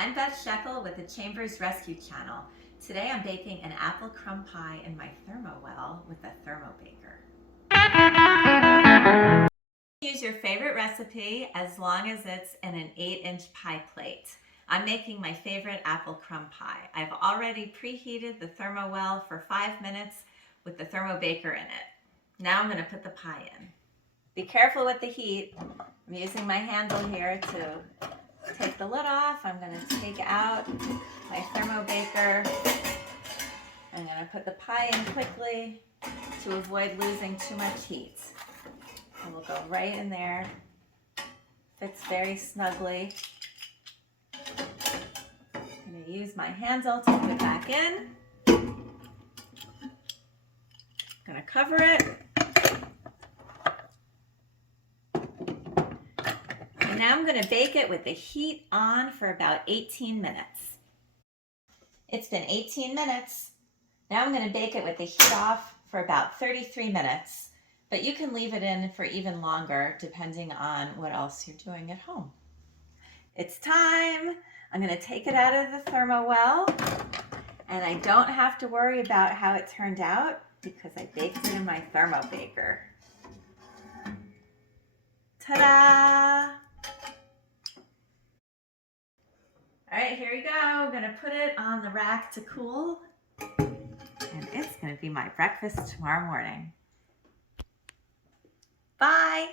I'm Beth Shekel with the Chambers Rescue Channel. Today I'm baking an apple crumb pie in my Thermowell with the Thermobaker. Use your favorite recipe as long as it's in an 8-inch pie plate. I'm making my favorite apple crumb pie. I've already preheated the Thermowell for 5 minutes with the Thermobaker in it. Now I'm going to put the pie in. Be careful with the heat. I'm using my handle here to take the lid off. I'm going to take out my Thermobaker. I'm going to put the pie in quickly to avoid losing too much heat. It will go right in there. Fits very snugly. I'm going to use my handle to put it back in. I'm going to cover it. And now I'm going to bake it with the heat on for about 18 minutes. It's been 18 minutes. Now I'm going to bake it with the heat off for about 33 minutes, but you can leave it in for even longer depending on what else you're doing at home. It's time. I'm going to take it out of the Thermowell, and I don't have to worry about how it turned out because I baked it in my Thermobaker. Ta-da! All right, here we go. I'm going to put it on the rack to cool, and it's going to be my breakfast tomorrow morning. Bye!